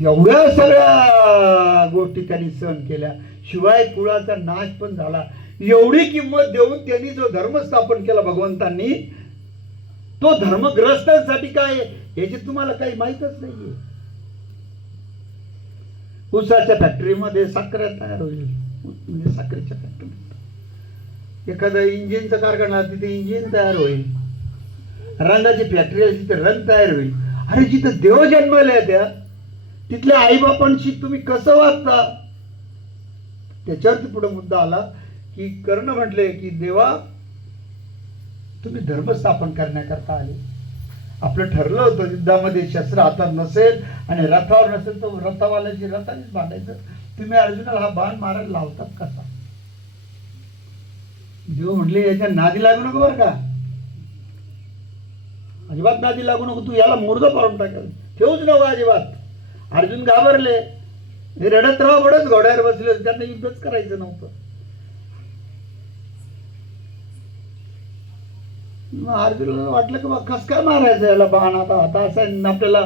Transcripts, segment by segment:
एवढ्या सगळ्या गोष्टी त्यांनी सहन केल्या, शिवाय कुळाचा नाश पण झाला. एवढी किंमत देऊन त्यांनी जो धर्म स्थापन केला भगवंतांनी, तो धर्मग्रस्तांसाठी काय याची तुम्हाला काही माहीतच नाहीये. ऊसाच्या फॅक्टरीमध्ये साखर तयार होईल, म्हणजे साखरेच्या फॅक्टरीत एखादा इंजिनचा कारखाना, तिथे इंजिन तयार होईल. रंगाची फॅक्टरी आहे, तिथे रंग तयार होईल. अरे जिथं देव जन्मले त्या तिथल्या आईबापांशी तुम्ही कसं वागता, त्याच्यावरती पुढे मुद्दा आला की कर्ण म्हटले की देवा तुम्ही धर्म स्थापन करण्याकरता आले. आपलं ठरलं होतं युद्धामध्ये शस्त्र हातात नसेल आणि रथावर नसेल तर रथावाल्याची रथानेच भांडायचं. तुम्ही अर्जुनाला हा बाण मारायला लावतात कसा? देव म्हटले याच्या नादी लागू नको बरं का, अजिबात नादी लागू नको, तू याला मुर्दा पाडून टाकेल, ठेवूच नको अजिबात. अर्जुन घाबरले, हे रडत राहा बडच घोड्यावर बसले, त्यांना युद्धच करायचं नव्हतं. मग अर्जुनाला वाटलं की बा कस काय मारायचं याला बाण, आता असं आपल्याला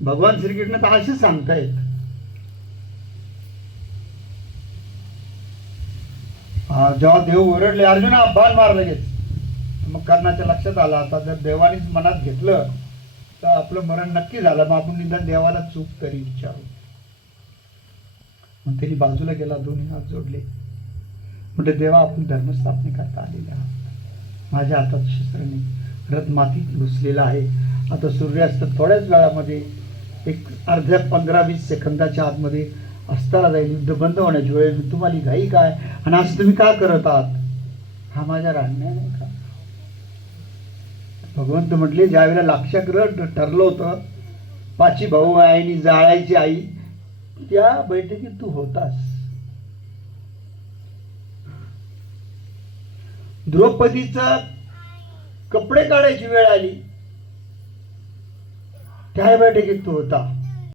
भगवान श्रीकृष्ण तर असे सांगतायत. जेव्हा देव ओरडले अर्जुना बाण मार लगेच, मग कर्णाच्या लक्षात आला आता जर देवानीच मनात घेतलं तर आपलं मरण नक्की झालं, मग आपण निदान देवाला चूक तरी विचारू. मग त्यांनी बाजूला गेला, दोन्ही हात जोडले, म्हणजे देवा आपण धर्मस्थापनेकरता आलेले आहात, माझ्या हातात शस्त्र नाही, रथ मातीत घुसलेला आहे. आता सूर्यास्त थोड्याच वेळामध्ये एक अर्ध्या 15-20 सेकंदाच्या आतमध्ये अस्ताला जाईल, युद्ध बंद होण्याची वेळ. तुम्हाला घाई काय आणि असं तुम्ही का करत आहात? हा माझ्या रान्या नाही का? भगवंत म्हटले ज्यावेळेला लाक्षागृह ठरलं होतं, 5 भाऊ आणि जाळायची आई, त्या बैठकीत तू होतास. द्रौपदीचा कपडे काढायची वेळ आली, त्या बैठकीत तू होता.